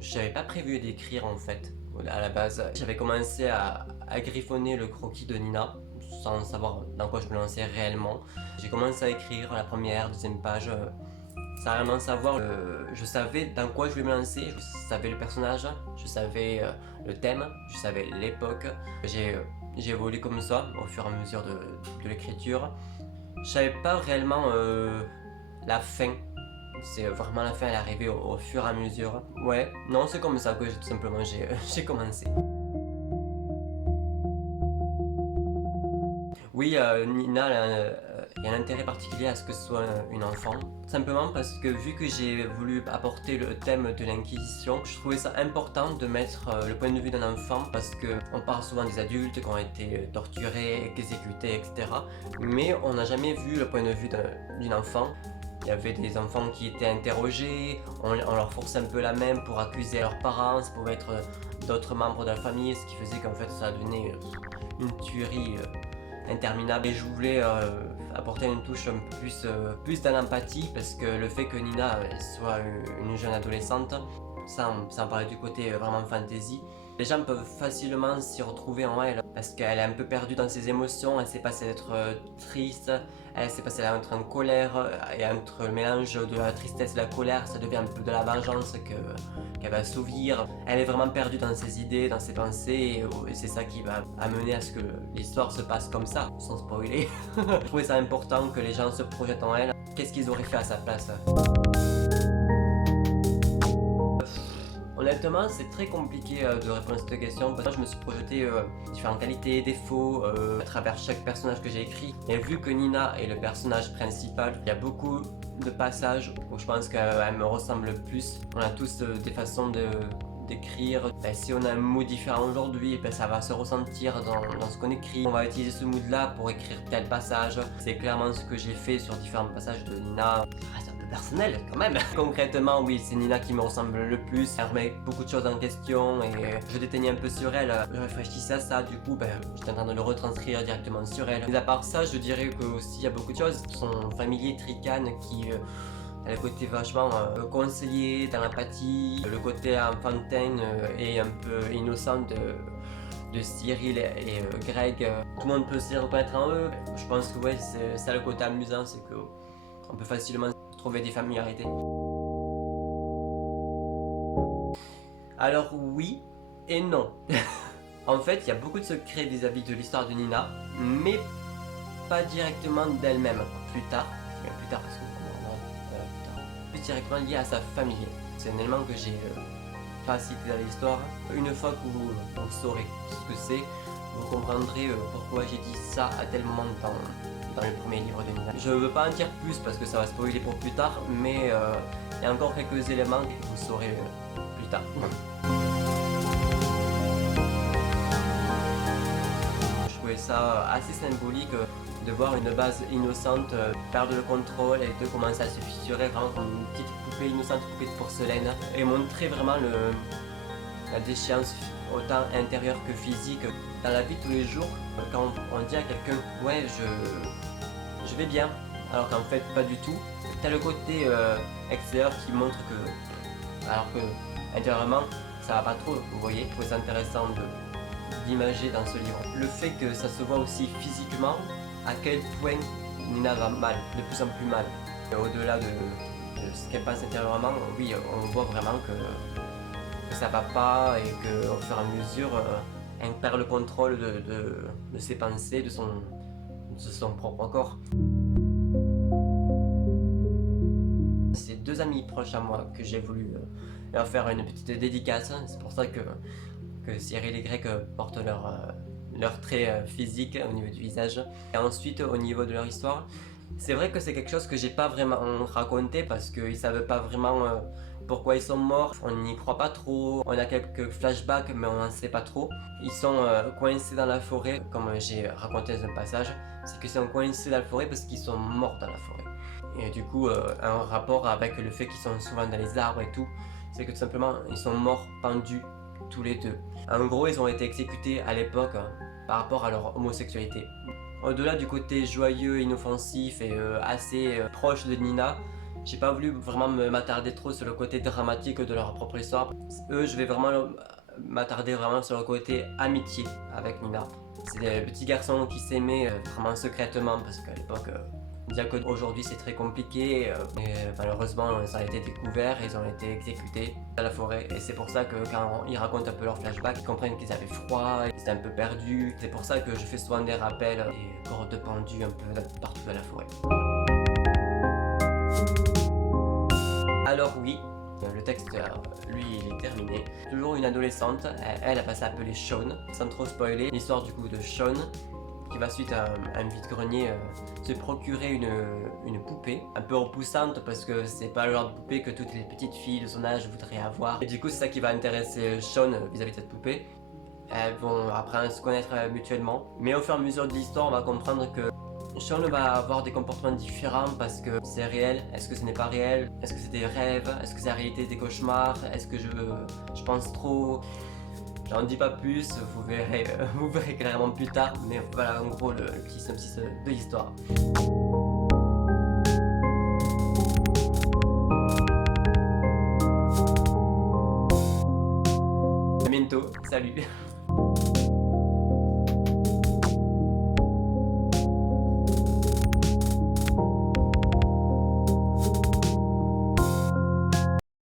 J'avais pas prévu d'écrire en fait, à la base. J'avais commencé à griffonner le croquis de Nina, sans savoir dans quoi je me lançais réellement. J'ai commencé à écrire la première, deuxième page, sans vraiment savoir. Je savais dans quoi je voulais me lancer, je savais le personnage, je savais le thème, je savais l'époque. J'ai évolué comme ça au fur et à mesure de l'écriture. Je savais pas réellement la fin. C'est vraiment la fin, elle est arrivée au fur et à mesure. Ouais, non, c'est comme ça que tout simplement j'ai commencé. Oui, Nina, il y a un intérêt particulier à ce que ce soit une enfant. Simplement parce que vu que j'ai voulu apporter le thème de l'Inquisition, je trouvais ça important de mettre le point de vue d'un enfant parce qu'on parle souvent des adultes qui ont été torturés, exécutés, etc. Mais on n'a jamais vu le point de vue d'une enfant. Il y avait des enfants qui étaient interrogés, on leur forçait un peu la main pour accuser leurs parents, ça pouvait être d'autres membres de la famille, ce qui faisait qu'en fait ça devenait une tuerie interminable. Et je voulais apporter une touche un peu plus d'empathie parce que le fait que Nina soit une jeune adolescente, sans parler du côté vraiment fantasy, les gens peuvent facilement s'y retrouver en elle parce qu'elle est un peu perdue dans ses émotions, elle sait pas si être triste, elle sait pas si elle est entre en colère, et entre le mélange de la tristesse et de la colère, ça devient un peu de la vengeance qu'elle va assouvir. Elle est vraiment perdue dans ses idées, dans ses pensées, et c'est ça qui va amener à ce que l'histoire se passe comme ça, sans spoiler. Je trouvais ça important que les gens se projettent en elle. Qu'est-ce qu'ils auraient fait à sa place? Honnêtement, c'est très compliqué de répondre à cette question parce que je me suis projeté différentes qualités, défauts à travers chaque personnage que j'ai écrit. Et vu que Nina est le personnage principal, il y a beaucoup de passages où je pense qu'elle me ressemble le plus. On a tous des façons d'écrire. Si on a un mood différent aujourd'hui, ça va se ressentir dans ce qu'on écrit. On va utiliser ce mood là pour écrire tel passage. C'est clairement ce que j'ai fait sur différents passages de Nina. C'est un peu personnel quand même. Concrètement, oui, c'est Nina qui me ressemble le plus. Elle remet beaucoup de choses en question et je déteignais un peu sur elle. Je réfléchissais à ça, du coup, j'étais en train de le retranscrire directement sur elle. Mais à part ça, je dirais que aussi il y a beaucoup de choses. Son familier Trican qui le côté vachement conseiller, dans l'empathie, le côté enfantin et un peu innocent de Cyril et Greg. Tout le monde peut s'y reconnaître en eux. Je pense que ouais, c'est ça le côté amusant, c'est qu'on peut facilement trouver des familiarités. Alors oui et non. En fait, il y a beaucoup de secrets vis-à-vis de l'histoire de Nina, mais pas directement d'elle-même. Plus tard parce que plus directement lié à sa famille. C'est un élément que j'ai pas cité dans l'histoire. Une fois que vous saurez ce que c'est, vous comprendrez pourquoi j'ai dit ça à tel moment dans le premier livre de Nina. Je veux pas en dire plus parce que ça va spoiler pour plus tard, mais il y a encore quelques éléments que vous saurez plus tard. Je trouvais ça assez symbolique de voir une base innocente perdre le contrôle et de commencer à se fissurer vraiment comme une petite poupée innocente, poupée de porcelaine, et montrer vraiment la déchéance autant intérieure que physique dans la vie de tous les jours. Quand on dit à quelqu'un ouais je vais bien, alors qu'en fait pas du tout, t'as le côté extérieur qui montre que alors que intérieurement ça va pas trop, vous voyez. Je trouve ça intéressant d'imager dans ce livre le fait que ça se voit aussi physiquement à quel point Nina va mal, de plus en plus mal. Au-delà de ce qu'elle pense intérieurement, oui, on voit vraiment que ça va pas et qu'au fur et à mesure, elle perd le contrôle de ses pensées, de son propre corps. C'est deux amis proches à moi que j'ai voulu leur faire une petite dédicace. C'est pour ça que Cyril et Greg portent leurs traits physiques au niveau du visage. Et ensuite, au niveau de leur histoire, c'est vrai que c'est quelque chose que j'ai pas vraiment raconté parce qu'ils savent pas vraiment pourquoi ils sont morts. On n'y croit pas trop. On a quelques flashbacks, mais on n'en sait pas trop. Ils sont coincés dans la forêt, comme j'ai raconté dans un passage. C'est qu'ils sont coincés dans la forêt parce qu'ils sont morts dans la forêt. Et du coup, un rapport avec le fait qu'ils sont souvent dans les arbres et tout, c'est que tout simplement, ils sont morts pendus tous les deux. En gros, ils ont été exécutés à l'époque par rapport à leur homosexualité. Au-delà du côté joyeux, inoffensif et assez proche de Nina, J'ai pas voulu vraiment m'attarder trop sur le côté dramatique de leur propre histoire. Eux, je vais vraiment m'attarder vraiment sur le côté amitié avec Nina. C'est des petits garçons qui s'aimaient vraiment secrètement parce qu'à l'époque, bien qu'aujourd'hui c'est très compliqué, mais malheureusement ça a été découvert et ils ont été exécutés dans la forêt. Et c'est pour ça que quand ils racontent un peu leur flashback, ils comprennent qu'ils avaient froid, qu'ils étaient un peu perdus. C'est pour ça que je fais souvent des rappels et cordes pendues un peu partout dans la forêt. Alors oui, le texte, lui, il est terminé. Toujours une adolescente, elle va s'appeler Shaun. Sans trop spoiler, l'histoire du coup de Shaun, qui va suite à un vide-grenier se procurer une poupée, un peu repoussante parce que c'est pas le genre de poupée que toutes les petites filles de son âge voudraient avoir. Et du coup c'est ça qui va intéresser Shaun vis-à-vis de cette poupée. Elles vont apprendre à se connaître mutuellement. Mais au fur et à mesure de l'histoire, on va comprendre que Shaun va avoir des comportements différents parce que c'est réel, est-ce que ce n'est pas réel, est-ce que c'est des rêves, est-ce que c'est la réalité des cauchemars, est-ce que je pense trop. J'en dis pas plus, vous verrez clairement plus tard, mais voilà en gros le petit synopsis de l'histoire. À bientôt, salut.